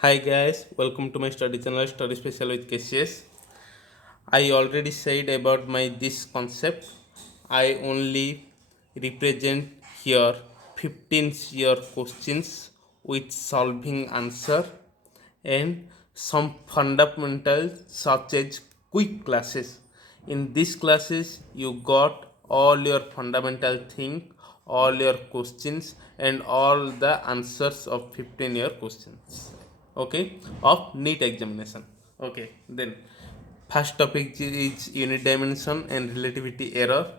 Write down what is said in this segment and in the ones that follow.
Hi guys, welcome to my study channel Study Special with KCS. I already said about my this concept. I only represent here 15 year questions with solving answer and some fundamentals such as quick classes. In these classes you got all your fundamental thing, all your questions and all the answers of 15 year questions. Okay, of NEET examination. Okay, then first topic is unit dimension and relativity error.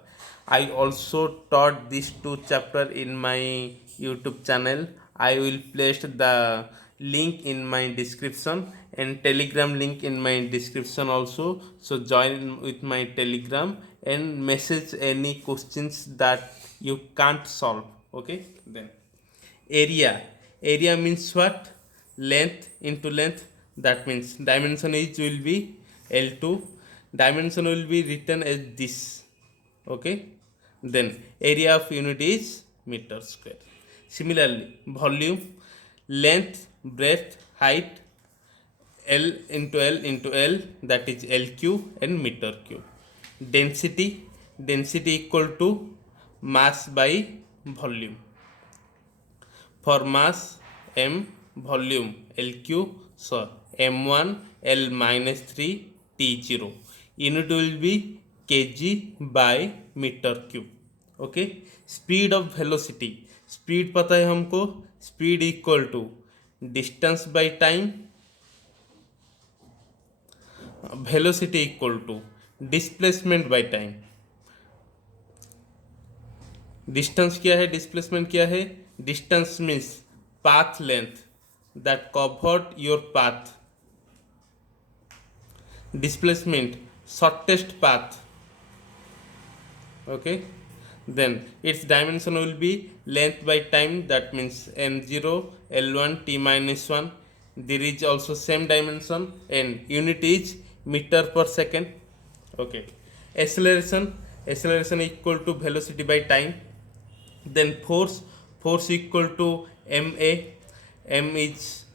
I also taught these two chapter in my YouTube channel. I will place the link in my description and Telegram link in my description also. So join with my Telegram and message any questions that you can't solve. Okay, then area means what? Length into length. That means dimension is will be L2. Dimension will be written as this. Okay, then area of unit is meter square. Similarly, volume, length, breadth, height, L into L, that is LQ and meter cube. Density equal to mass by volume. For mass m, volume LQ, so m1 L minus 3 T0. Unit will be kg by meter cube. Okay, speed of velocity, speed पता है हमको, speed equal to distance by time, velocity equal to displacement by time. Distance क्या है, displacement क्या है? Distance means path length that covered your path. Displacement shortest path. Okay, then its dimension will be length by time, that means m0 l1 t minus 1. There is also same dimension and unit is meter per second. Okay, acceleration equal to velocity by time. Then force equal to ma. M means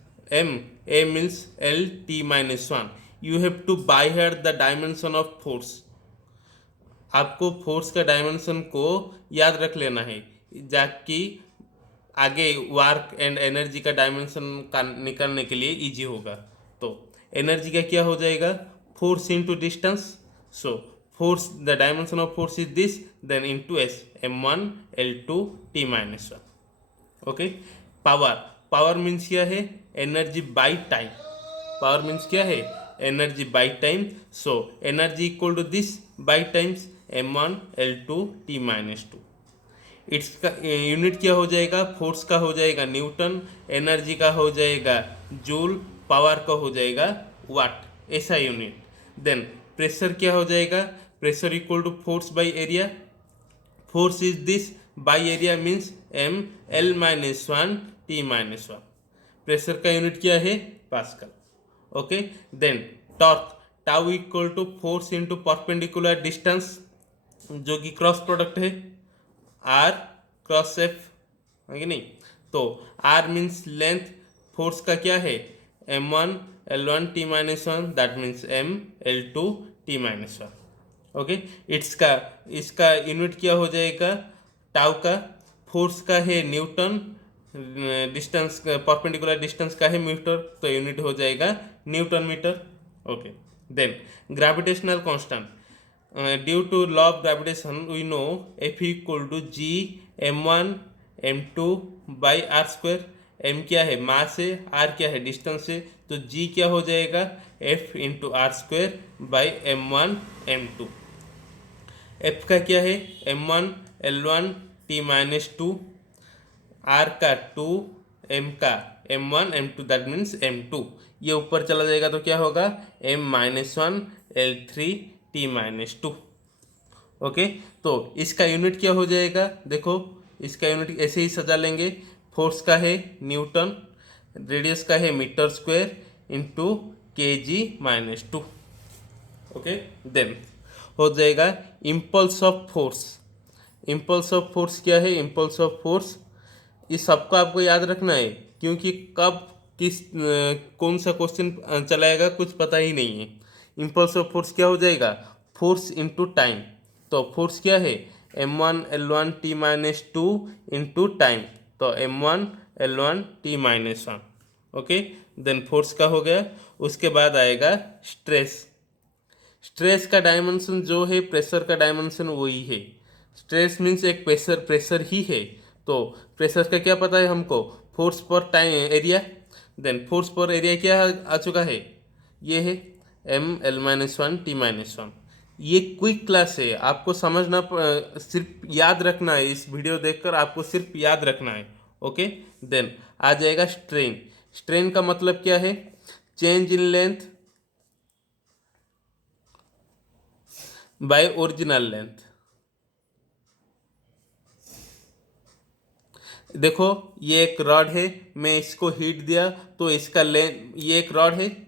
L t minus 1. You have to by heart the dimension of force. आपको force का dimension को याद रख लेना है जाकि आगे work and energy का डायमेंशन का निकालने के लिए इजी होगा. तो एनर्जी का क्या हो जाएगा? Force into distance. So force, the dimension of force is this, then into s, m1 l2 t minus 1. Okay, power means क्या है? Energy by time. Power means क्या है? Energy by time. So energy equal to this by times m1 l2 t minus 2. Its का unit क्या हो जाएगा? Force का हो जाएगा न्यूटन, एनर्जी का हो जाएगा जूल, पावर का हो जाएगा वाट. ऐसा यूनिट. देन प्रेशर क्या हो जाएगा? Pressure equal to force by area. Force is this by area means M L minus 1 T minus 1. Pressure का यूनिट क्या है? Pascal. Okay, then torque tau equal to force into perpendicular distance, जो कि cross product है R cross F है कि नहीं. तो आर मीन्स लेंथ, फोर्स का क्या है? m1 l1 t minus 1, that means m l2 t minus 1. Okay, इसका यूनिट क्या हो जाएगा? टाउ का. फोर्स का है न्यूटन, डिस्टेंस परपेंडिकुलर डिस्टेंस का है मीटर, तो यूनिट हो जाएगा newton metre. Okay, then gravitational constant. Due to law of gravitation we know F equal to G m1 m2 by R square. m क्या है? मास है. r क्या है? डिस्टेंस है. तो g क्या हो जाएगा? F into R square by m1 m2. f का क्या है? m1 l1 t minus 2, r का 2, m का m1 m2, that means m2. ये ऊपर चला जाएगा तो क्या होगा? m minus 1 l3 t minus 2. Okay, तो इसका यूनिट क्या हो जाएगा? देखो, इसका यूनिट ऐसे ही सजा लेंगे. फोर्स का है न्यूटन, रेडियस का है मीटर स्क्वायर इंटू के जी माइनस 2. ओके, देन हो जाएगा impulse of force. Impulse of force क्या है? इम्पल्स ऑफ फोर्स इस सबको आपको याद रखना है, क्योंकि कब कौन सा क्वेश्चन चलाएगा कुछ पता ही नहीं है। इम्पल्स ऑफ फोर्स क्या हो जाएगा, फोर्स इनटू टाइम। तो फोर्स क्या है, m1 L1 T-2 into time, तो m1 L1 T-1। Okay, then force का हो गया। उसके बाद आएगा स्ट्रेस। स्ट्रेस का डायमेंशन जो है प्रेशर का डायमेंशन वही है। स्ट्रेस मीन्स एक प्रेशर, प्रेशर ही है। तो प्रेशर का क्या पता है हमको, फोर्स पर टाइम एरिया। देन फोर्स पर एरिया क्या आ चुका है, ये है m L-1 T-1। ये क्विक क्लास है, आपको समझना सिर्फ याद रखना है, इस वीडियो देखकर आपको सिर्फ याद रखना है। ओके, देन आ जाएगा स्ट्रेन। स्ट्रेन का मतलब क्या है, change in length bye original length. देखो ये एक रॉड है, मैं इसको हीट दिया तो इसका लेंथ, ये एक रॉड है,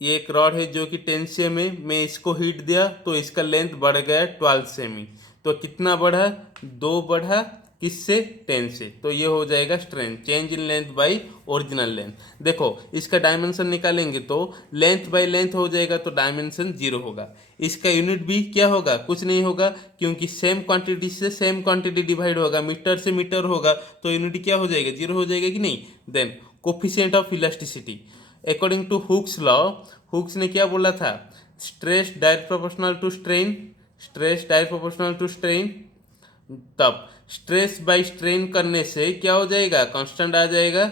ये एक रॉड है जो कि 10 सेमी, मैं इसको हीट दिया तो इसका लेंथ बढ़ गया 12 सेमी। तो कितना बढ़ा, 2 बढ़ा, किससे, 10 से। तो ये हो जाएगा strength, change in length by original length. देखो इसका डायमेंशन निकालेंगे तो लेंथ बाई लेंथ हो जाएगा, तो डायमेंशन 0 होगा। इसका यूनिट भी क्या होगा, कुछ नहीं होगा, क्योंकि सेम क्वांटिटी से सेम क्वांटिटी डिवाइड होगा, मीटर से मीटर होगा, तो यूनिट क्या हो जाएगा, 0 हो जाएगा कि नहीं। Then coefficient of elasticity, according to Hooke's law, Hooke's ने क्या बोला था, stress direct proportional to strain, stress direct proportional to strain. तब स्ट्रेस बाय स्ट्रेन करने से क्या हो जाएगा, कांस्टेंट आ जाएगा,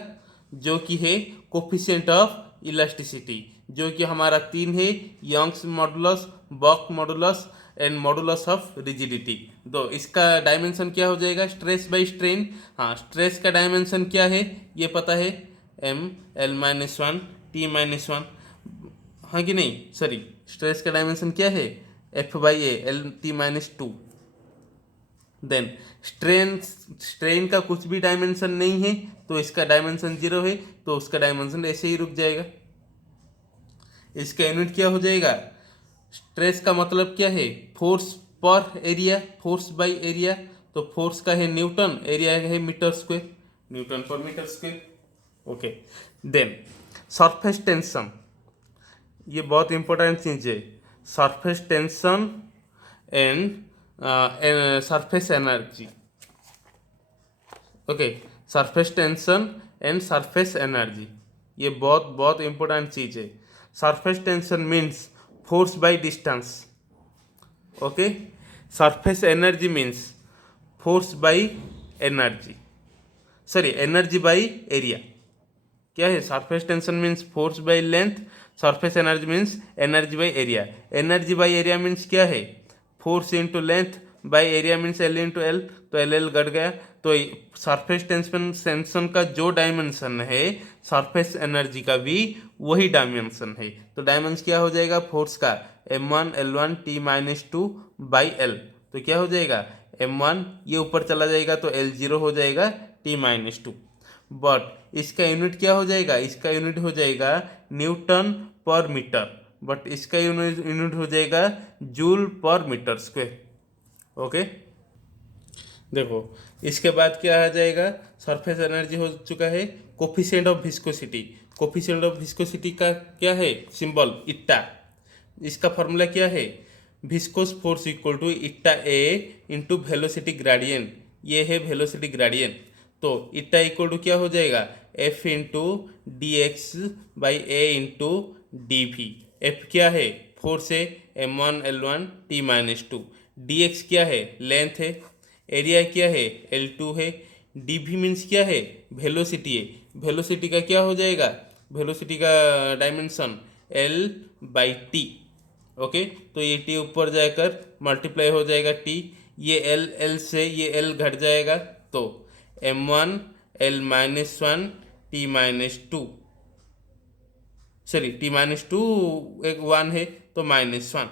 जो कि है कोफिशिएंट ऑफ इलास्टिसिटी, जो कि हमारा 3 है, Young's modulus, bulk modulus and modulus of rigidity. तो इसका डायमेंशन क्या हो जाएगा, स्ट्रेस बाय स्ट्रेन। हाँ, स्ट्रेस का डायमेंशन क्या है ये पता है, m L-1 T-1। हाँ कि नहीं, सॉरी, स्ट्रेस का डायमेंशन क्या है, F/A L T-2। Then strain, strain का कुछ भी डायमेंशन नहीं है तो इसका डायमेंशन 0 है, तो उसका डायमेंशन ऐसे ही रुक जाएगा। इसका यूनिट क्या हो जाएगा, स्ट्रेस का मतलब क्या है, फोर्स पर एरिया, फोर्स बाय एरिया। तो फोर्स का है न्यूटन, एरिया है मीटर स्क्वायर, न्यूटन पर metre square. Okay, then surface tension, ये बहुत इंपॉर्टेंट चीज है, surface tension and surface energy. Okay, surface tension and surface energy, ये बहुत बहुत इंपॉर्टेंट चीज है। Surface tension means force by distance. Okay, surface energy means force by energy, sorry energy by area. क्या है, surface tension means force by length, surface energy means energy by area. Energy by area means क्या है, force into length by area means L into L, तो L घट गया। तो surface tension का जो डायमेंशन है सरफेस एनर्जी का भी वही डायमेंशन है। तो डायमेंशन क्या हो जाएगा फोर्स का, m1L1T-2 बाई एल। तो क्या हो जाएगा, m1 ये ऊपर चला जाएगा तो L0 हो जाएगा, T-2। बट इसका यूनिट क्या हो जाएगा, इसका यूनिट हो जाएगा न्यूटन पर मीटर, बट इसका यूनिट हो जाएगा जूल पर मीटर स्क्वायर। ओके, देखो इसके बाद क्या आ जाएगा, सरफेस एनर्जी हो चुका है, coefficient of viscosity. Coefficient of viscosity का क्या है सिंबल, इट्टा। इसका फॉर्मूला क्या है, viscous force equal to eta A into velocity gradient, ये है वेलोसिटी ग्रेडियंट। तो इट्टा इक्वल टू क्या हो जाएगा, F into D X by A into D V. F क्या है, फोर्स है, m1L1T-2। डी एक्स क्या है, लेंथ है, एरिया क्या है, L2 है, डी वी मीन्स क्या है, वेलोसिटी है। वेलोसिटी का क्या हो जाएगा, वेलोसिटी का डायमेंशन L/T। ओके, तो ये T ऊपर जाकर मल्टीप्लाई हो जाएगा T, ये L से ये L घट जाएगा, तो m1L-1T-2, सॉरी T-2 एक 1 है तो -1।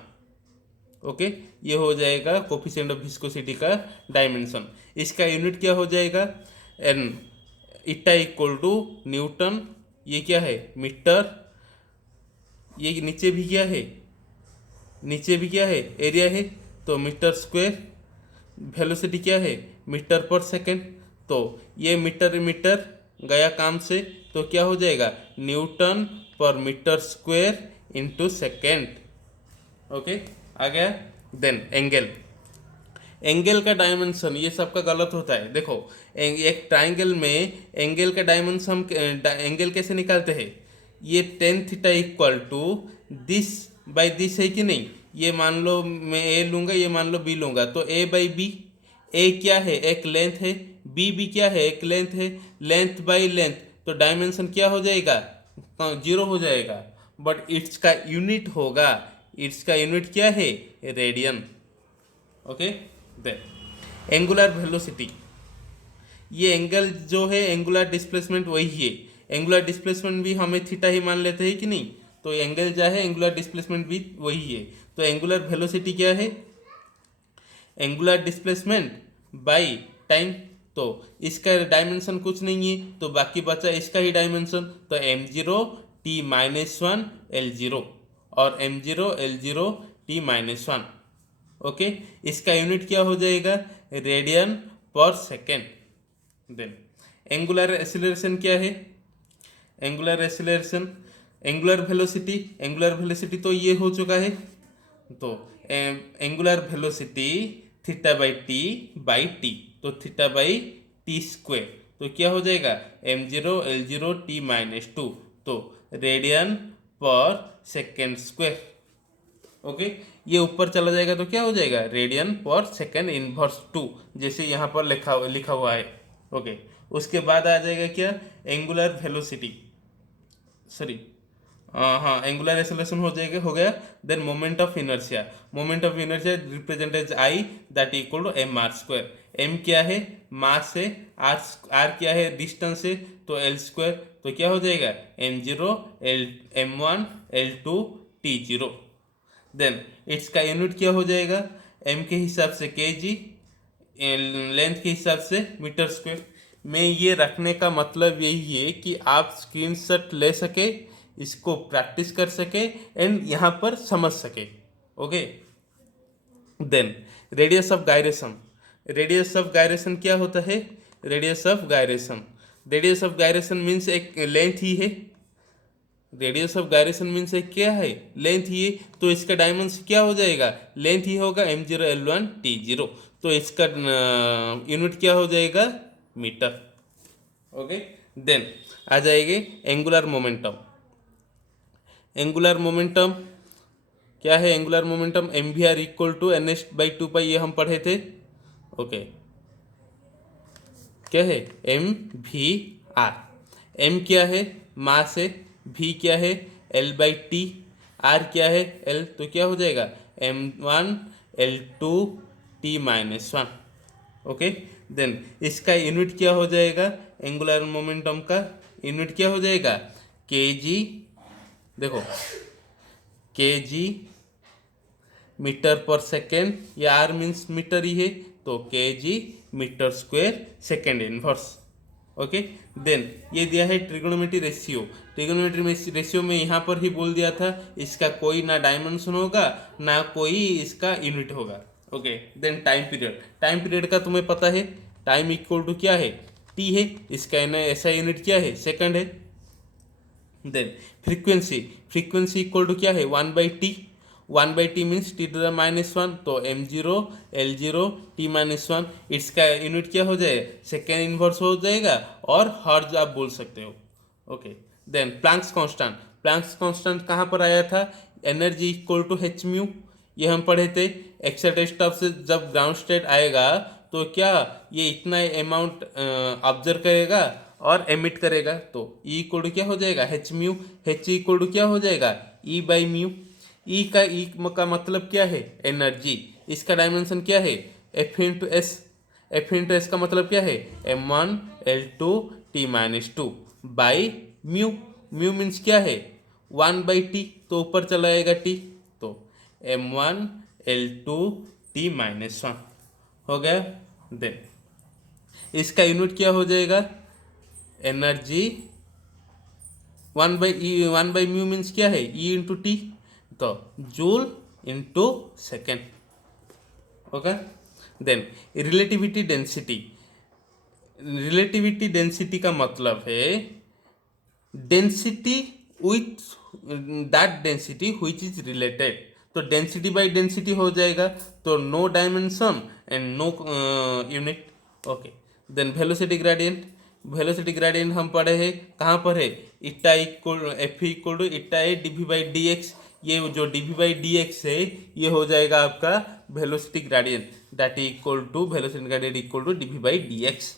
ओके, ये हो जाएगा कोफिशिएंट ऑफ विस्कोसिटी का डायमेंशन। इसका यूनिट क्या हो जाएगा, N eta equal to newton, ये क्या है मीटर, ये नीचे भी क्या है, नीचे भी क्या है एरिया है, तो मीटर स्क्वायर। वेलोसिटी क्या है, मीटर पर सेकेंड, तो ये मीटर मीटर गया काम से, तो क्या हो जाएगा, न्यूटन पर metre square into second. Okay, आ गया। देन एंगल, एंगल का डायमेंशन ये सबका गलत होता है। देखो एक ट्राइंगल में एंगल का डायमेंशन हम एंगल कैसे निकालते हैं, ये tan theta equal to this by this है कि नहीं। ये मान लो मैं ए लूँगा, ये मान लो बी लूँगा, तो ए बाई बी, ए क्या है एक लेंथ है, बी भी क्या है एक लेंथ है, लेंथ बाई लेंथ, तो डायमेंशन क्या हो जाएगा, जीरो हो जाएगा। बट इट्स का यूनिट होगा, इट्स का यूनिट क्या है, radian. Okay, then angular velocity, ये एंगल जो है एंगुलर डिस्प्लेसमेंट वही है, एंगुलर डिस्प्लेसमेंट भी हमें थीटा ही मान लेते हैं कि नहीं, तो एंगल जो है एंगुलर डिस्प्लेसमेंट भी वही है। तो एंगुलर वेलोसिटी क्या है, एंगुलर डिस्प्लेसमेंट बाई टाइम, तो इसका डायमेंशन कुछ नहीं है तो बाकी बचा इसका ही डायमेंशन, तो m0 t-1 L0 और m0 L0 t-1। ओके, इसका यूनिट क्या हो जाएगा, रेडियन पर सेकेंड। देन एंगुलर एक्सीलरेशन क्या है, angular acceleration, angular velocity, angular velocity तो ये हो चुका है, तो angular velocity theta by T, तो थीटा बाई टी स्क्वेयर, तो क्या हो जाएगा m0 L0 t-2, तो रेडियन पर सेकेंड स्क्वेयर। ओके, ये ऊपर चला जाएगा तो क्या हो जाएगा, रेडियन पर सेकेंड इनवर्स 2, जैसे यहाँ पर लिखा हुआ है। ओके, उसके बाद आ जाएगा क्या, एंगुलर वेलोसिटी, सॉरी हाँ एंगुलर एक्सेलरेशन हो गया। Then moment of inertia, moment of inertia represent as I that equal to M R square. M क्या है, मास है, आर क्या है, डिस्टेंस है, तो एल स्क्वायर, तो क्या हो जाएगा m0 m1 L2 t0। Then it's का यूनिट क्या हो जाएगा, एम के हिसाब से kg, लेंथ के हिसाब से मीटर स्क्वायर। में ये रखने का मतलब यही है कि आप स्क्रीनशॉट ले सके, इसको प्रैक्टिस कर सके एंड यहाँ पर समझ सके। Okay, then radius of gyration, radius of gyration क्या होता है, radius of gyration, radius of gyration means एक लेंथ ही है, रेडियस ऑफ गायरेशन मीन्स एक क्या है, लेंथ ही है, तो इसका डायमेंशन क्या हो जाएगा, लेंथ ही होगा m0 L1 t0, तो इसका यूनिट क्या हो जाएगा, मीटर। ओके, देन आ जाएगी एंगुलर मोमेंटम, एंगुलर मोमेंटम क्या है, angular momentum M V R equal to N S by 2 pi, ये हम पढ़े थे। ओके, क्या है एम वी आर, एम क्या है मास है, वी क्या है एल बाई टी, आर क्या है एल, तो क्या हो जाएगा m1 L2 t-1। Okay, then इसका यूनिट क्या हो जाएगा, एंगुलर मोमेंटम का यूनिट क्या हो जाएगा, kg, देखो kg मीटर पर सेकेंड, या आर मीन्स मीटर ही है, तो kg metre square second inverse. Okay, then ये दिया है ट्रिगोनोमेट्री रेशियो, ट्रिगोनोमेट्री रेशियो में यहाँ पर ही बोल दिया था इसका कोई ना डायमेंशन होगा ना कोई इसका यूनिट होगा। Okay, then time period, time period का तुम्हें पता है, टाइम इक्वल टू क्या है, टी है, इसका ऐसा यूनिट क्या है, सेकंड है। Then frequency, frequency equal to क्या है, 1/t, 1/t मीन्स t⁻⁻1, तो m0 L0 t-1, इसका यूनिट क्या हो जाएगा, सेकेंड इनवर्स हो जाएगा, और हर्ज आप बोल सकते हो। Okay, then Planck's constant, Planck's constant कहाँ पर आया था, energy equal to h mu, ये हम पढ़े थे। एक्साइटेड स्टफ से जब ग्राउंड स्टेट आएगा तो क्या ये इतना अमाउंट ऑब्जर्व करेगा और एमिट करेगा, तो ई इक्वल टू क्या हो जाएगा, H mu, H equal to क्या हो जाएगा, ई बाई म्यू। ई का मतलब क्या है, एनर्जी, इसका डायमेंशन क्या है, F into S, F into S का मतलब क्या है, m1 L2 t-2 by mu, mu means क्या है 1/t, तो ऊपर चला जाएगा t, तो m1 L2 t-1 हो गया। देन इसका यूनिट क्या हो जाएगा, एनर्जी 1/म्यू मीन्स क्या है, ई इंटू टी, तो joule into second. Okay, then relativity density, relativity density का मतलब है density with that density which is related. तो डेंसिटी बाई डेंसिटी हो जाएगा, तो no dimension and no unit. Okay, then velocity gradient. Velocity gradient हम पढ़े हैं, कहाँ पर है, इटा इक्वल एफ इक्वल टू इटा ए डीवी बाई डी एक्स। ये जो डीवी बाई डी एक्स है ये हो जाएगा आपका velocity gradient, that equal to velocity gradient equal to DV by D X.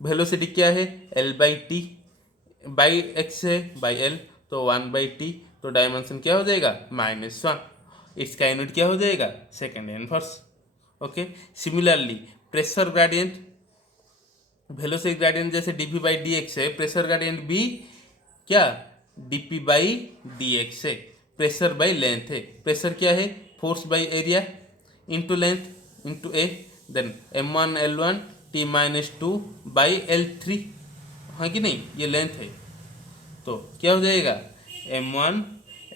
Velocity क्या है, L by T by X है बाई एल, तो 1/t, तो डायमेंशन क्या हो जाएगा -1। इसका यूनिट क्या हो जाएगा, second inverse. Okay, similarly pressure gradient, velocity gradient जैसे dv बाई डी एक्स है, प्रेशर ग्रेडियंट भी क्या dp बाई डी एक्स है। प्रेशर बाई लेंथ है, प्रेशर क्या है, force by area into length into A. Then m1 l1 t-2 by l3, हाँ कि नहीं, ये लेंथ है, तो क्या हो जाएगा m1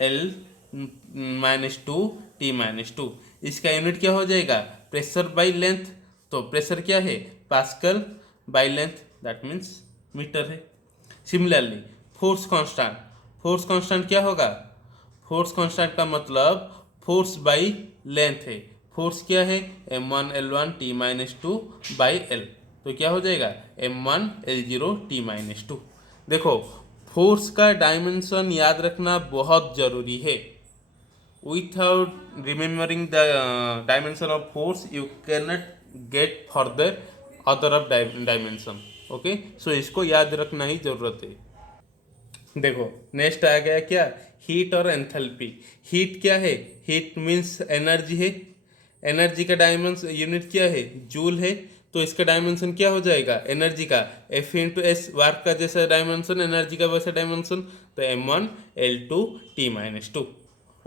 l-2 t-2। इसका यूनिट क्या हो जाएगा, प्रेशर बाई लेंथ, तो प्रेशर क्या है, pascal by length, that means metre है। Similarly force constant, force constant क्या होगा, फोर्स कांस्टेंट का मतलब फोर्स बाई लेंथ है। फोर्स क्या है, m1 l1 t-2 by l, तो क्या हो जाएगा m1 l0 t-2। देखो फोर्स का डायमेंशन याद रखना बहुत जरूरी है। Without remembering the dimension of force you cannot get further other of dimension. Okay, so इसको याद रखना ही जरूरत है। देखो नेक्स्ट आ गया क्या, हीट और एंथैल्पी। हीट क्या है, हीट मीन्स एनर्जी है, एनर्जी का डायमेंशन यूनिट क्या है, जूल है, तो इसका डायमेंशन क्या हो जाएगा, एनर्जी का एफ इंटू एस, वर्क का जैसा डायमेंशन एनर्जी का वैसा डायमेंशन, तो m1 l2 t-2।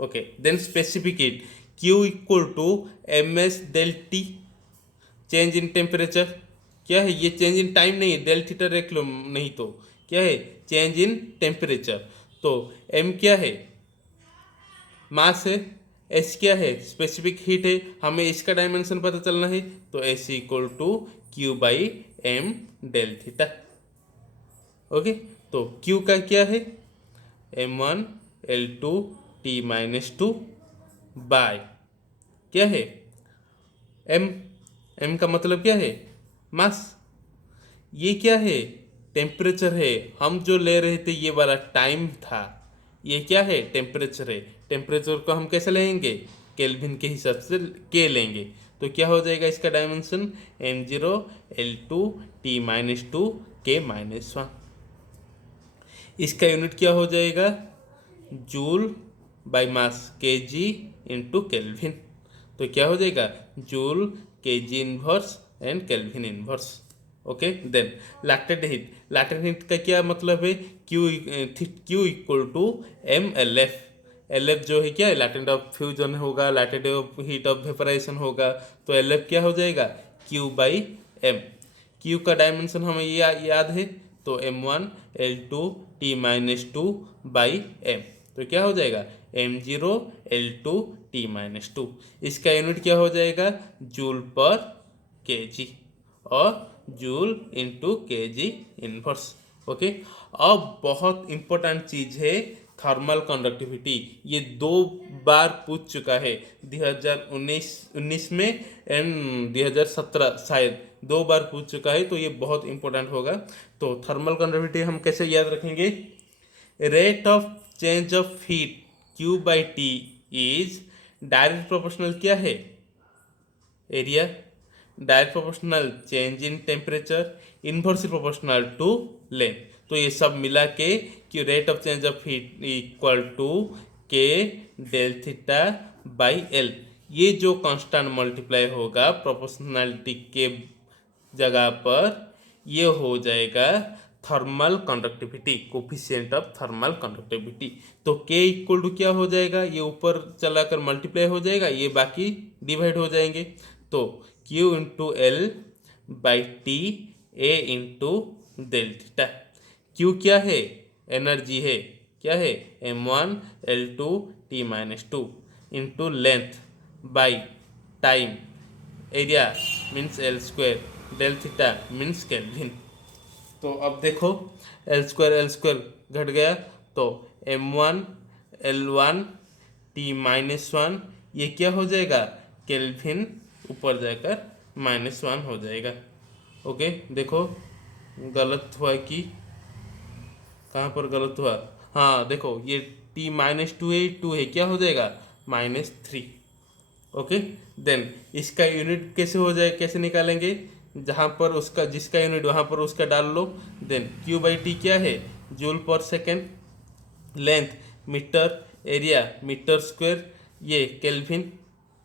Okay, then specific heat, q equal to M S del T, change in temperature. क्या है ये, चेंज इन टाइम नहीं है, डेल थीटा रख लो, नहीं तो क्या है, चेंज इन टेम्परेचर। तो m क्या है, मास है, एस क्या है, स्पेसिफिक हीट है, हमें इसका डायमेंशन पता चलना है, तो S equal to Q by M del theta. Okay, तो क्यू का क्या है, m1 l2 t-2 बाय क्या है m, m का मतलब क्या है, मास। ये क्या है, टेम्परेचर है, हम जो ले रहे थे ये वाला टाइम था, ये क्या है, टेम्परेचर है। टेम्परेचर को हम कैसे लेंगे, केल्विन के हिसाब से के लेंगे, तो क्या हो जाएगा इसका dimension m0 l2 t-2 k-1। इसका यूनिट क्या हो जाएगा, joule by mass kg into kelvin, तो क्या हो जाएगा joule kg inverse and kelvin inverse. Okay, then latent heat, latent heat का क्या मतलब है, Q equal to M L F. L F जो है क्या है, लैटेंट ऑफ फ्यूजन होगा, latent of heat of vaporisation होगा, तो एल एफ क्या हो जाएगा, क्यू बाई एम। क्यू का डायमेंशन हमें याद है, तो m1 l2 t-2 by M, तो क्या हो जाएगा m0 l2 t-2। इसका यूनिट क्या हो जाएगा, जूल पर केजी और joule into KG inverse. Okay, अब बहुत इंपॉर्टेंट चीज है थर्मल कंडक्टिविटी, ये 2 बार पूछ चुका है 2019 में एंड 2017 शायद 2 बार पूछ चुका है, तो ये बहुत इंपॉर्टेंट होगा। तो थर्मल कंडक्टिविटी हम कैसे याद रखेंगे, rate of change of heat Q by T is direct proportional क्या है, area, direct proportional change in temperature, inversely proportional to length, तो ये सब मिला के कि rate of change of heat equal to K del theta by L. ये जो कांस्टेंट मल्टीप्लाई होगा प्रोपोर्शनलिटी के जगह पर, ये हो जाएगा thermal conductivity, coefficient of thermal conductivity. तो k इक्वल टू क्या हो जाएगा, ये ऊपर चला कर मल्टीप्लाई हो जाएगा, ये बाकी डिवाइड हो जाएंगे, तो q into L by T A into del theta. q क्या है, एनर्जी है, क्या है m1 l2 t-2 into length by time, area means L square, del theta means kelvin. तो अब देखो एल स्क्वायर घट गया तो M1L1T-1 ये क्या हो जाएगा, केल्विन ऊपर जाकर -1 हो जाएगा। ओके, देखो गलत हुआ कि कहाँ पर गलत हुआ, हाँ देखो ये T-2 है, 2 है, क्या हो जाएगा -3। ओके, देन इसका यूनिट कैसे हो जाए, कैसे निकालेंगे, जहाँ पर उसका जिसका यूनिट वहाँ पर उसका डाल लो। देन Q/T क्या है, जूल पर second, length metre, area metre square, ये केल्विन,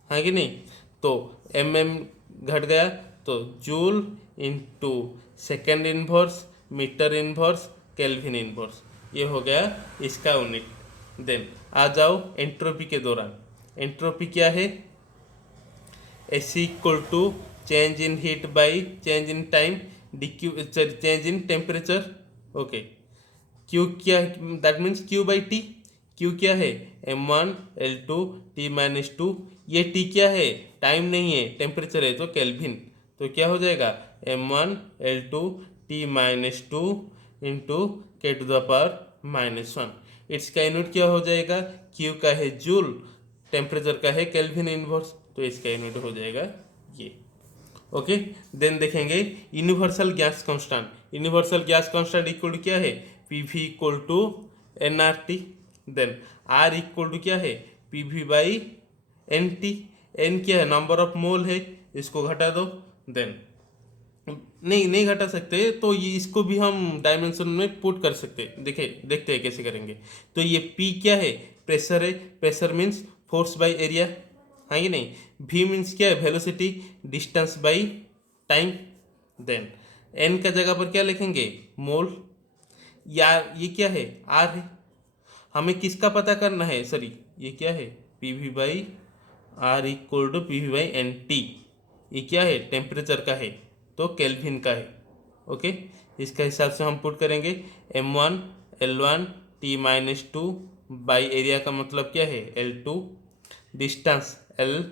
हाँ कि नहीं। तो घट गया तो joule into second inverse metre inverse kelvin inverse, ये हो गया इसका यूनिट। देन आ जाओ एंट्रोपी के दौरान, एंट्रोपी क्या है, AC equal to change in heat by change in time DQ, change in temperature. Okay, Q क्या, दैट मीन्स Q/T, Q क्या है M1L2T-2, ये T क्या है, टाइम नहीं है, टेम्परेचर है, तो केल्विन। तो क्या हो जाएगा M1L2T-2 इंटू K⁻⁻1। इसका यूनिट क्या हो जाएगा, Q का है जूल, टेम्परेचर का है केल्विन इनवर्स, तो इसका यूनिट हो जाएगा ये। ओके, देन देखेंगे universal gas constant, universal gas constant equal to क्या है, PV equal to nRT। Then R equal to क्या है, PV/NT, N क्या है, नंबर ऑफ मोल है, इसको घटा दो। देन नहीं घटा सकते, तो ये इसको भी हम डायमेंशन में पुट कर सकते, देखते हैं कैसे करेंगे। तो ये P क्या है, प्रेशर है, pressure means force by area, हाँ कि नहीं। V मीन्स क्या है, velocity, distance by time. Then N का जगह पर क्या लिखेंगे, मोल, या ये क्या है, R है, हमें किसका पता करना है, सॉरी ये क्या है, PV/R इक्वल टू PV/NT, ये क्या है, टेम्परेचर का है, तो केल्विन का है। ओके, इसका हिसाब से हम पुट करेंगे M1L1T-2 बाई एरिया का मतलब क्या है L2, डिस्टेंस L,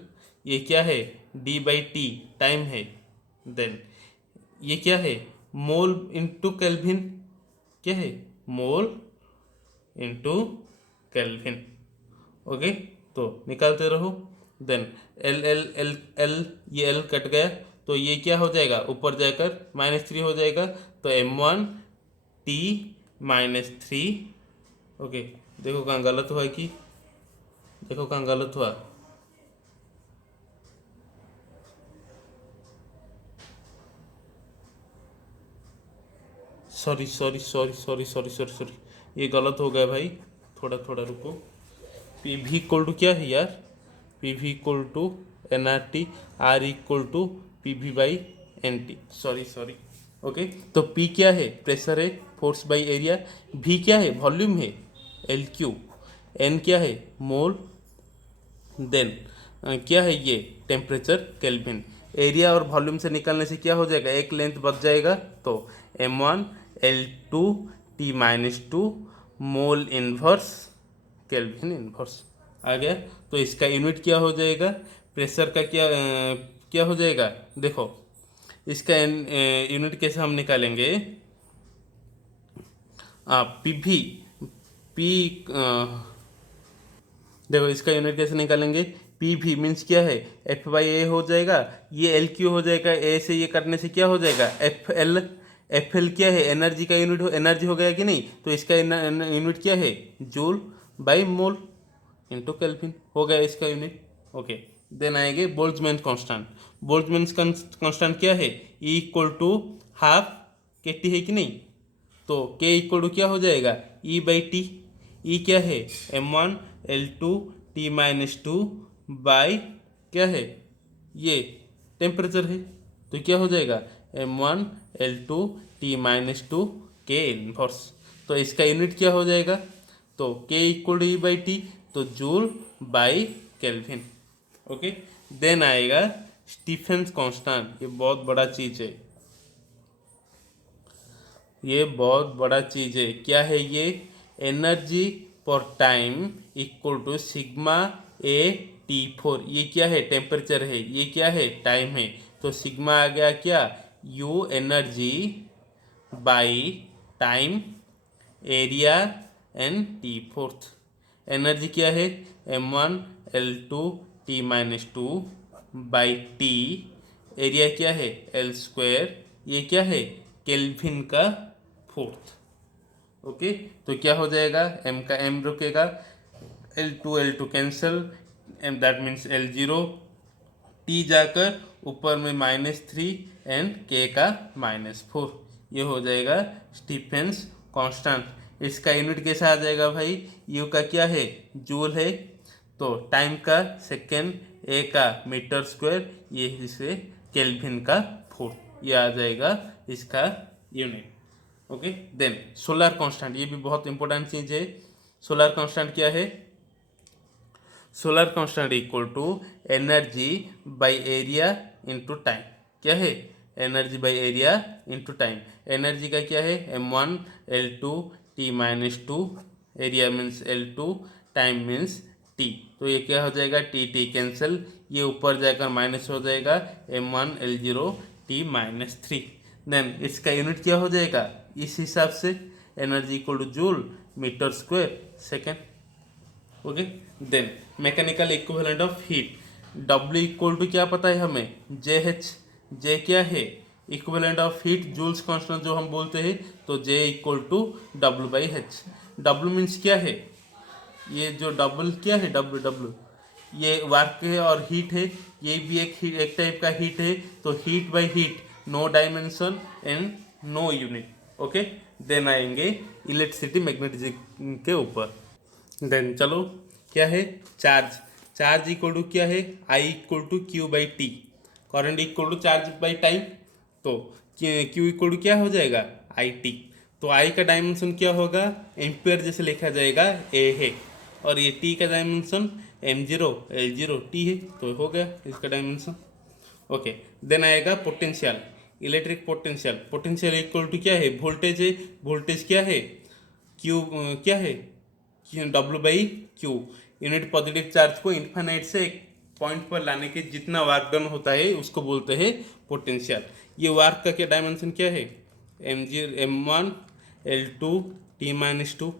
ये क्या है D/T, टाइम है। देन ये क्या है, मोल इंटू केल्विन, क्या है मोल इंटू केल्विन। ओके, तो निकालते रहो। Then L L L L ये एल कट गया, तो ये क्या हो जाएगा, ऊपर जाकर -3 हो जाएगा, तो M1T-3। ओके, देखो कहाँ गलत हुआ कि, देखो कहाँ गलत हुआ, sorry sorry sorry sorry sorry sorry sorry, ये गलत हो गया भाई, थोड़ा थोड़ा रुको। PV इक्वल टू क्या है यार, PV equal to nRT, R equal to PV/NT, sorry. Okay, तो P क्या है, प्रेशर है, फोर्स बाई एरिया, V क्या है, वॉल्यूम है, LQ, N क्या है, मोल, देन क्या है ये, टेम्परेचर केल्विन। एरिया और वॉल्यूम से निकालने से क्या हो जाएगा, एक लेंथ बच जाएगा, तो M1L2T-2 mole inverse kelvin inverse आ गया। तो इसका यूनिट क्या हो जाएगा, प्रेशर का क्या हो जाएगा, देखो इसका यूनिट कैसे हम निकालेंगे, PV, P, देखो इसका यूनिट कैसे निकालेंगे, PV मीन्स क्या है, F/A हो जाएगा, ये LQ हो जाएगा, A से ये करने से क्या हो जाएगा, FL क्या है, एनर्जी का यूनिट, एनर्जी हो गया कि नहीं, तो इसका यूनिट क्या है, joule by mole into kelvin, हो गया इसका यूनिट। ओके, देन आएंगे बोल्ट्जमैन कांस्टेंट, बोल्ट्जमैन कांस्टेंट क्या है, E equal to half KT है कि नहीं, तो K इक्वल टू क्या हो जाएगा, E/T, E क्या है M1L2T-2 बाई क्या है, ये टेम्परेचर है, तो क्या हो जाएगा M1L2T-2 K इनवर्स। तो इसका यूनिट क्या हो जाएगा, तो K इक्वल टू E/T, तो joule by kelvin. Okay, then आएगा स्टीफेंस कांस्टेंट, ये बहुत बड़ा चीज़ है, ये बहुत बड़ा चीज़ है, क्या है ये, एनर्जी पर टाइम इक्वल टू σ/T4, ये क्या है, टेम्परेचर है, ये क्या है, टाइम है, तो सिग्मा आ गया क्या, U energy by time area and T fourth. Energy क्या है m1 L2 T minus two by T. Area क्या है L स्क्वायर, ये क्या है केल्विन का फोर्थ। ओके, तो क्या हो जाएगा m का m रुकेगा, L2 cancel, m that means L0, t जाकर ऊपर में -3 एंड k का -4। ये हो जाएगा स्टीफेंस कांस्टेंट। इसका यूनिट कैसा आ जाएगा भाई, u का क्या है जूल है, तो टाइम का सेकेंड, a का मीटर स्क्वायर, ये इसे केल्विन का फोर्थ, ये आ जाएगा इसका unit. Okay, then solar constant, ये भी बहुत इंपॉर्टेंट चीज है। सोलर कांस्टेंट क्या है, solar constant equal to energy by area into time. क्या है energy by area into time. Energy का क्या है m1 L2 T minus two, area means L2, time means t। तो ये क्या हो जाएगा T कैंसिल, ये ऊपर जाकर माइनस हो जाएगा m1 L0 T minus three. Then इसका यूनिट क्या हो जाएगा इस हिसाब से, energy equal to joule metre square second. Okay, then mechanical equivalent of heat, W equal to क्या पता है हमें JH। J क्या है equivalent of heat joule's constant जो हम बोलते हैं, तो J equal to W by H। W means क्या है, ये जो डबल क्या है W ये वर्क है और हीट है, ये भी एक टाइप का हीट है, तो heat by heat, no dimension and no unit. Okay, then आएंगे इलेक्ट्रिसिटी मैग्नेटिज्म के ऊपर। देन चलो क्या है चार्ज, चार्ज इक्वल टू क्या है I equal to Q by T, current equal to charge by time, तो क्यू इक्वल टू क्या हो जाएगा आई टी। तो आई का डायमेंशन क्या होगा एम्पियर जैसे लिखा जाएगा ए है, और ये टी का डायमेंशन m0 L0 टी है, तो हो गया इसका डायमेंशन। ओके, देन आएगा potential, electric potential. Potential equal to क्या है वोल्टेज है, वोल्टेज क्या है क्यू, क्या है W by Q. Unit positive charge को इन्फाइनाइट से एक पॉइंट पर लाने के जितना वर्क डन होता है उसको बोलते हैं पोटेंशियल। ये वर्क का क्या डायमेंशन क्या है m1 L2 T minus to.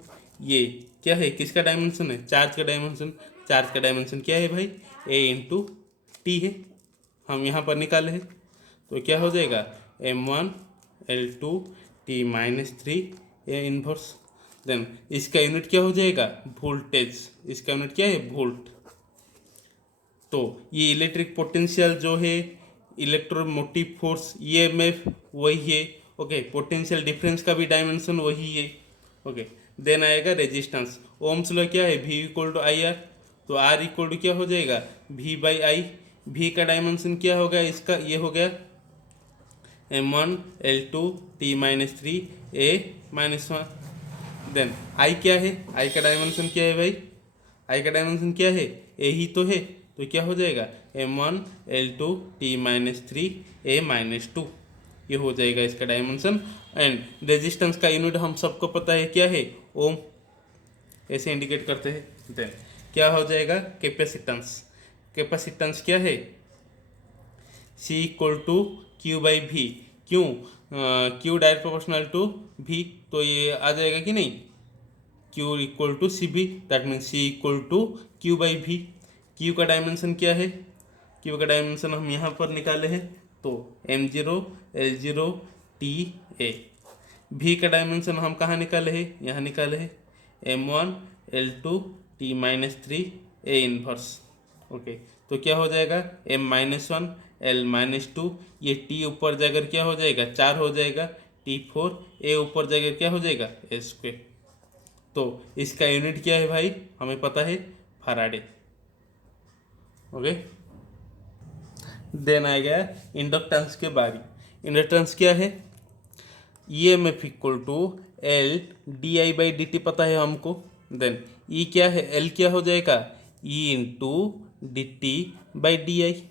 ये क्या है किसका डायमेंशन है चार्ज का डायमेंशन। चार्ज का डायमेंशन क्या है भाई A इंटू टी है, हम यहाँ पर निकाले हैं, तो क्या हो जाएगा m1 L2 T minus three A inverse. Then इसका यूनिट क्या हो जाएगा वोल्टेज, इसका यूनिट क्या है वोल्ट। तो ये इलेक्ट्रिक पोटेंशियल जो है इलेक्ट्रोमोटिव फोर्स EMF वही है। ओके, पोटेंशियल डिफरेंस का भी डायमेंशन वही है। ओके, देन आएगा रेजिस्टेंस, ओम्स लॉ क्या है V equal to I R, तो R इक्वल टू क्या हो जाएगा V बाई आई। V का डायमेंशन क्या हो गया इसका, ये हो गया m1 L2 T minus three A minus one. Then I क्या है, आई का डायमेंशन क्या है भाई, आई का डायमेंशन क्या है ए ही तो है, तो क्या हो जाएगा m1 L2 T minus three A minus two, ये हो जाएगा इसका डायमेंशन। एंड रेजिस्टेंस का यूनिट हम सबको पता है क्या है ओम, ऐसे इंडिकेट करते हैं। देन क्या हो जाएगा कैपेसिटेंस, कैपेसिटेंस क्या है C equal to Q by V, क्यों क्यू डायरेक्ट प्रोपोर्शनल टू भी, तो ये आ जाएगा कि नहीं Q equal to C V, that means C equal to Q by V. Q का डायमेंशन क्या है, क्यू का डायमेंशन हम यहाँ पर निकाले हैं, तो m0 L0 T A। भी का डायमेंशन हम कहाँ निकाले हैं, यहाँ निकाले हैं m1 L2 T minus three A inverse. Okay, तो क्या हो जाएगा m minus one L minus two, ये T ऊपर जाकर क्या हो जाएगा चार हो जाएगा T4, A ऊपर जाकर क्या हो जाएगा A स्क्वेयर। तो इसका यूनिट क्या है भाई हमें पता है फैराडे। ओके, देन आ गया इंडक्टेंस के बारी। इंडक्टेंस क्या है EMF equal to L D I by D T पता है हमको। देन E क्या है L क्या हो जाएगा E into D T by D आई।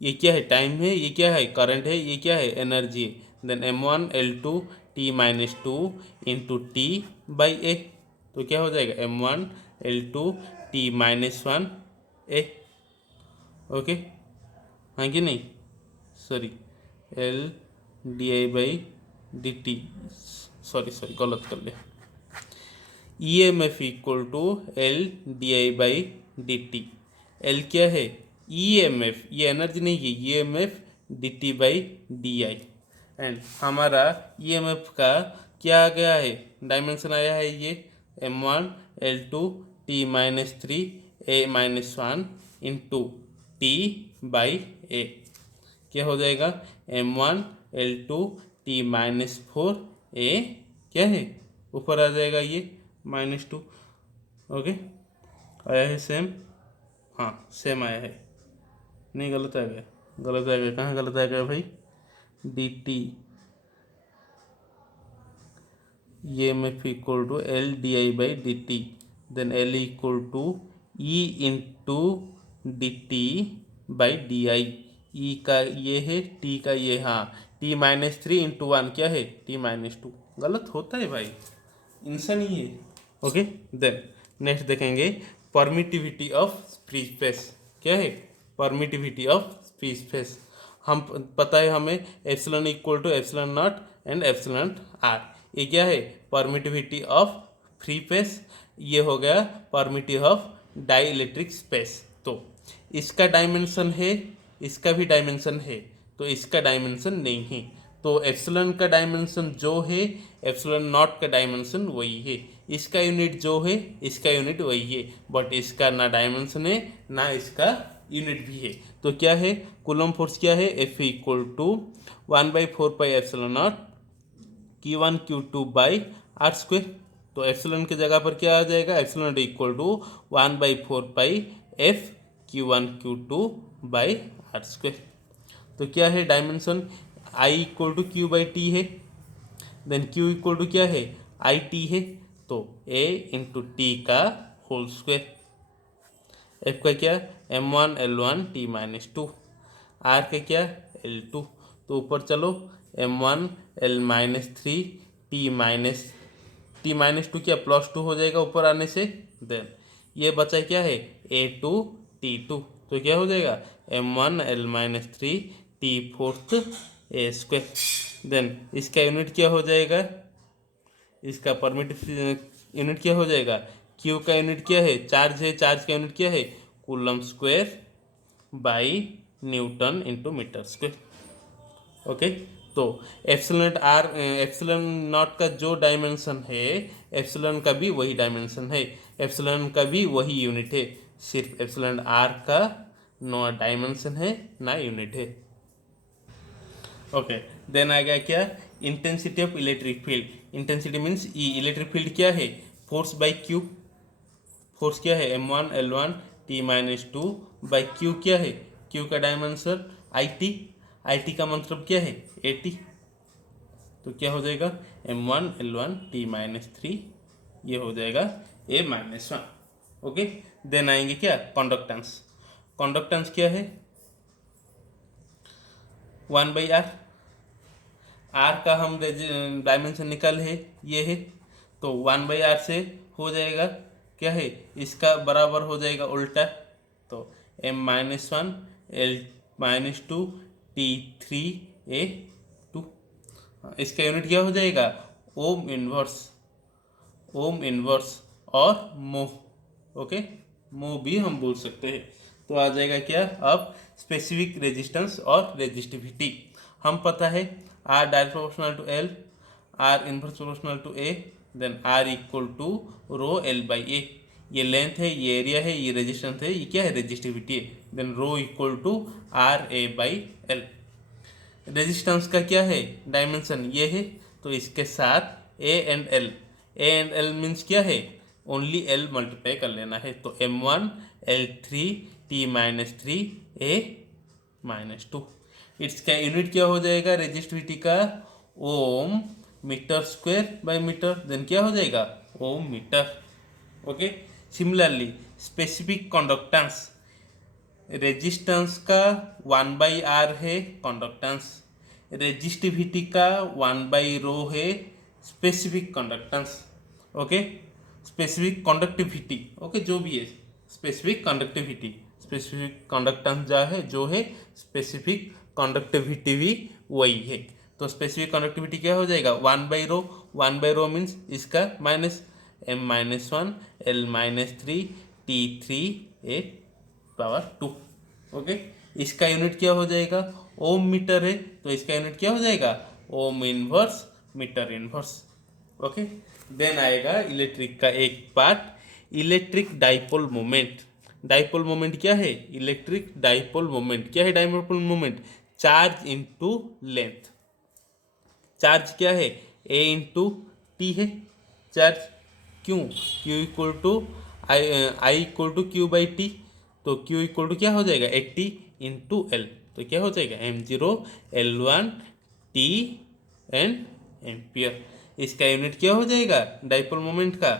ये क्या है टाइम है, ये क्या है करंट है, ये क्या है एनर्जी है। Then m1 L2 T minus two into T by A, तो क्या हो जाएगा m1 L2 T minus one A. Okay, हाँ कि नहीं, sorry L D I by D T, sorry गलत कर लिया। E M F equal to L D I by D T. L क्या है? ई एम एफ, ये एनर्जी नहीं है, E M F D T by D I. And हमारा ई M F का क्या आ गया है? डायमेंशन आया है ये m1 l2 t minus 3 a minus 1 into T by A. क्या हो जाएगा? m1 l2 t minus 4 a क्या है? ऊपर आ जाएगा ये -2। ओके, आया है सेम? हाँ सेम आया है, नहीं गलत आ गया? गलत आ गया, कहाँ गलत आ गया भाई? D T E M F equal to L D I by D T, then L equal to E into D T by D I. E का ये है, टी का ये, हाँ टी माइनस 3 इंटू 1 क्या है? T minus 2। गलत होता है भाई, इंसान ही है। ओके, देन नेक्स्ट देखेंगे परमिटिविटी ऑफ फ्री स्पेस। क्या है? Permittivity of free space. हम पता है हमें epsilon equal to epsilon naught and epsilon R. ये क्या है? Permittivity of free space. ये हो गया permittivity of dielectric space. तो इसका डायमेंशन है, इसका भी डायमेंशन है, तो इसका डायमेंशन नहीं है। तो एप्सिलॉन का डायमेंशन जो है, एप्सिलॉन नॉट का डायमेंशन वही है। इसका यूनिट जो है, इसका यूनिट वही है, बट इसका ना डायमेंशन है ना इसका यूनिट भी है। तो क्या है? कूलम फोर्स क्या है? F equal to 1/4 epsilon naught Q1 Q2 by R square. तो एप्सिलॉन की जगह पर क्या आ जाएगा? Epsilon equal to 1/4 F Q1 Q2 by R square. तो क्या है dimension? I equal to Q by T है, देन Q इक्वल टू क्या है? आई टी है, तो A इंटू टी का होल स्क्वेयर। F का क्या? m1 l1 t minus 2। R का क्या? l2। तो ऊपर चलो, m1 l minus 3 t minus 2 क्या +2 हो जाएगा ऊपर आने से। देन ये बचा क्या है? a2 t2। तो क्या हो जाएगा? m1 l minus 3 t fourth a square. Then इसका यूनिट क्या हो जाएगा? इसका परमिटिव यूनिट क्या हो जाएगा? क्यू का यूनिट क्या है? चार्ज है, चार्ज का यूनिट क्या है? Coulomb square by newton into metre square. Okay, तो एप्सिलॉन आर, एप्सिलॉन नॉट का जो डायमेंशन है, एप्सिलॉन का भी वही डायमेंशन है, एप्सिलॉन का भी वही यूनिट है। सिर्फ एप्सिलॉन आर का नो डायमेंशन है ना यूनिट है। ओके, देन आ गया क्या? Intensity of electric field. Intensity means E. Electric field क्या है? Force by Q. फोर्स क्या है? m1 l1 t minus 2 by Q क्या है? क्यू का dimension I T. I T का मतलब क्या है? A T. तो क्या हो जाएगा? m1 l1 t माइनस 3, ये हो जाएगा a माइनस 1। ओके, देन आएंगे क्या? कंडक्टेंस। कंडक्टेंस क्या है? 1/r। आर का हम डायमेंशन निकाल है, ये है, तो 1/r से हो जाएगा क्या है? इसका बराबर हो जाएगा उल्टा, तो m minus 1 l minus 2 t3a2। इसका यूनिट क्या हो जाएगा? Ohm inverse. ओम इनवर्स और मो। ओके, मो भी हम बोल सकते हैं। तो आ जाएगा क्या? अब स्पेसिफिक रेजिस्टेंस और रेजिस्टिविटी। हम पता है R direct proportional to L, R inverse proportional to A, then R equal to rho L by A. ये लेंथ है, ये एरिया है, ये रेजिस्टेंस है, ये क्या है? रेजिस्टिविटी है। Then rho equal to R A by L. Resistance का क्या है? डायमेंशन ये है, तो इसके साथ A and L. A and L means क्या है? ओनली एल मल्टीप्लाई कर लेना है, तो m1 l3 t minus 3 a minus 2। इसका यूनिट क्या हो जाएगा रेजिस्टिविटी का? Ohm metre square by metre, then क्या हो जाएगा? Ohm metre. Okay, similarly specific conductance, resistance का 1/r है कंडक्टेंस, रेजिस्टिविटी का 1/ρ है specific conductance. Okay, specific conductivity, okay जो भी है स्पेसिफिक कंडक्टिविटी, स्पेसिफिक कंडक्टेंस जो है स्पेसिफिक कंडक्टिविटी भी वही है। तो स्पेसिफिक कंडक्टिविटी क्या हो जाएगा? 1/ρ। 1/ρ मीन्स इसका minus m-1 l-3 T3a⁻²। Okay, इसका यूनिट क्या हो जाएगा? ओम मीटर है तो इसका यूनिट क्या हो जाएगा? Ohm inverse metre inverse. Okay, then आएगा इलेक्ट्रिक का एक part, electric dipole moment. Dipole moment क्या है? इलेक्ट्रिक डाइपोल मोमेंट क्या है? Dipole moment charge into length. Charge क्या है? ए इंटू टी है चार्ज। क्यों? Q equal to I equal to Q by T. तो क्यू इक्वल टू क्या हो जाएगा? 80 इंटू एल। तो क्या हो जाएगा? m0 l1 T and ampere. इसका यूनिट क्या हो जाएगा डाइपोल मोमेंट का?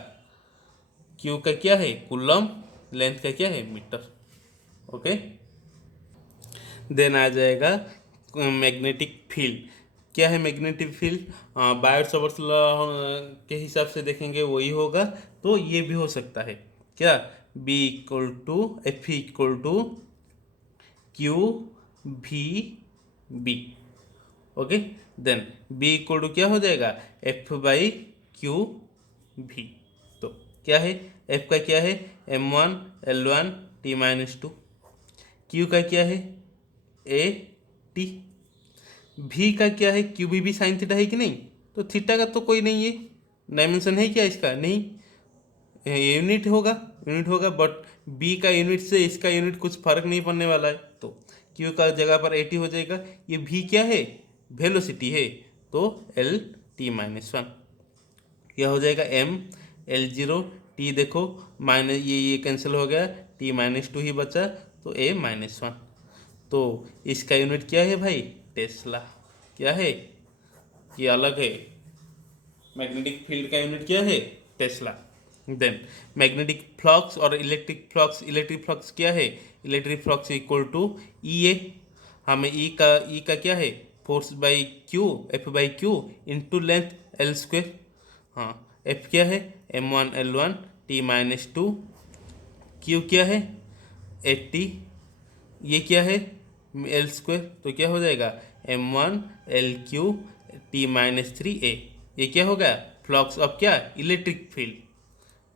क्यू का क्या है? कूलम। लेंथ का क्या है? मीटर। ओके, देन आ जाएगा मैग्नेटिक फील्ड। क्या है मैग्नेटिक फील्ड? बायर सवर्स लॉ के हिसाब से देखेंगे वही होगा, तो ये भी हो सकता है क्या? B equal to F equal to Q भी B. Okay, then B equal to क्या हो जाएगा? F बाई क्यू भी। तो क्या है? F का क्या है? m1 l1 t-2। Q का क्या है? A t। भी का क्या है? क्यू भी साइन थीटा है कि नहीं? तो थीटा का तो कोई नहीं है, डायमेंशन है क्या इसका? नहीं, यूनिट होगा, यूनिट होगा, बट बी का यूनिट से इसका यूनिट कुछ फर्क नहीं पड़ने वाला है, तो क्यू का जगह पर 80 हो जाएगा। ये भी क्या है? वेलोसिटी है, तो l-1 क्या हो जाएगा? m l0 t। देखो माइनस ये कैंसिल हो गया, t-2 ही बचा, तो a-1। तो इसका यूनिट क्या है भाई? टेस्ला। क्या है? ये अलग है। मैग्नेटिक फील्ड का यूनिट क्या है? टेस्ला। देन मैग्नेटिक फ्लक्स और इलेक्ट्रिक फ्लक्स। इलेक्ट्रिक फ्लक्स क्या है? इलेक्ट्रिक फ्लक्स इक्वल टू ई ए। हमें ई का क्या है? Force by Q, F by Q into length L square. हाँ, एफ क्या है? m1 l1 t-2। क्यू क्या है? 80। ये क्या है? L square. तो क्या हो जाएगा? m1 l3 t-3a। ये क्या होगा? फ्लक्स ऑफ क्या? Electric field.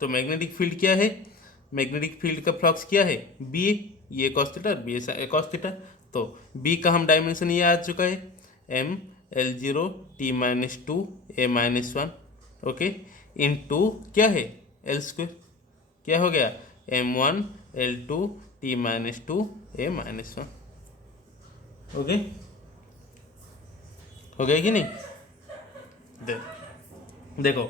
तो मैग्नेटिक फील्ड क्या है? मैग्नेटिक फील्ड का फ्लक्स क्या है? बी। ये cos theta, B cos theta. तो बी का हम डायमेंशन ये आ चुका है, m l0 t-2 a-1। Okay, into क्या है? L square. क्या हो गया? m1 l2 t-2 a-1। Okay, हो गया कि नहीं? दे, देखो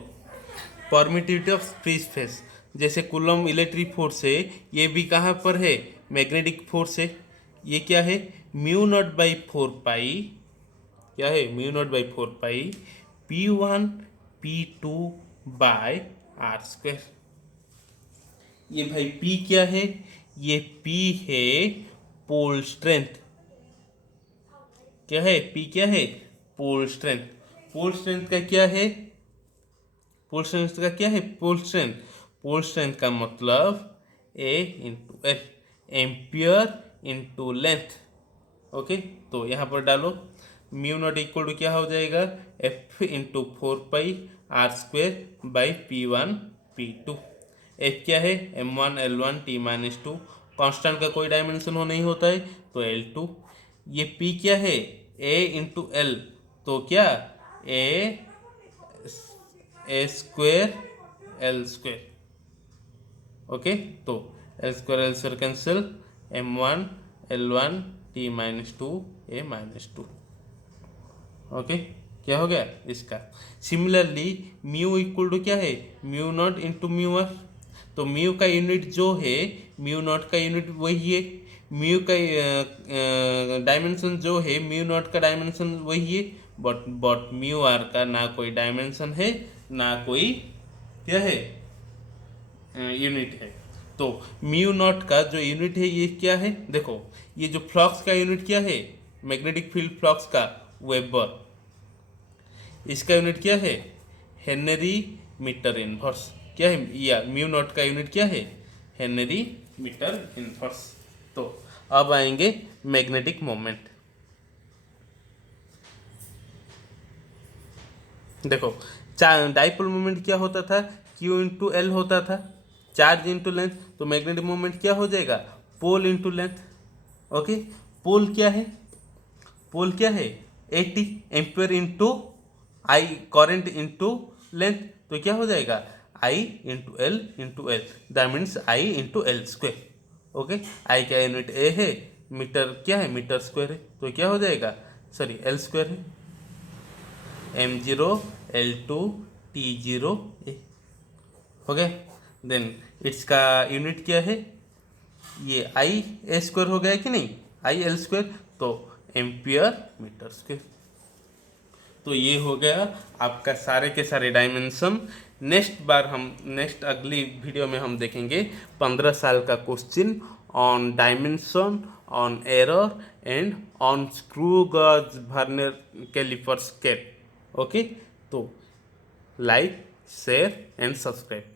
परमिटिविटी ऑफ फ्री स्पेस। जैसे कूलम इलेक्ट्रिक फोर्स है, ये भी कहाँ पर है? मैग्नेटिक फोर्स है। ये क्या है? μ0/4 पाई। क्या है? μ0/4 पाई p1 p2/r²। ये भाई p क्या है? ये p है पोल स्ट्रेंथ। क्या है? p क्या है? Pole strength. पोल स्ट्रेंथ का क्या है? पोल स्ट्रेंथ का क्या है? Pole strength. पोल स्ट्रेंथ का मतलब A into L, ampere into length. Okay, तो यहाँ पर डालो μ0 इक्वल टू क्या हो जाएगा? F into 4 pi r² by p1 p2। F क्या है? m1 l1 t-2। कांस्टेंट का कोई डायमेंशन हो नहीं होता है, तो l2। ये p क्या है? a into L. तो क्या? a² l²। ओके, तो l² cancel, m1 l1 t-2 a-2। Okay, क्या हो गया इसका? सिमिलरली म्यू इक्वल टू क्या है? μ0 इंटू μr। तो म्यू का यूनिट जो है, μ0 का यूनिट वही है। म्यू का डायमेंशन जो है, μ0 का डायमेंशन वही है, बट μr का ना कोई डायमेंशन है, ना कोई क्या है? यूनिट है। तो μ0 का जो यूनिट है ये क्या है? देखो, ये जो फ्लक्स का यूनिट क्या है? मैग्नेटिक फील्ड फ्लक्स का वेबर। इसका यूनिट क्या है? Henry metre inverse. क्या है? या μ0 का यूनिट क्या है? Henry metre inverse. तो अब आएंगे मैग्नेटिक मोमेंट। देखो, डाइपोल मोमेंट क्या होता था? क्यू इंटू एल होता था, चार्ज इंटू लेंथ, तो मैग्नेटिक मोमेंट क्या हो जाएगा, pole into length. Okay, pole क्या है, पोल क्या है 80 ampere into I, current into length, तो क्या हो जाएगा I into L, that means I into L square. Okay, I का यूनिट ए है, मीटर क्या है, मीटर स्क्वायर है, तो क्या हो जाएगा, सॉरी एल स्क्वायर है, m0 l2 t0 A. Okay, then it's का यूनिट क्या है, ये आई ए स्क्वायर हो गया कि नहीं, आई एल स्क्वायर, तो एम्पियर मीटर स्क्वायर। तो ये हो गया आपका सारे के सारे डायमेंशन। नेक्स्ट अगली वीडियो में हम देखेंगे 15 साल का question on dimension, on error and on screw गज वर्नियर कैलिपर स्केल। ओके, तो लाइक शेयर एंड सब्सक्राइब।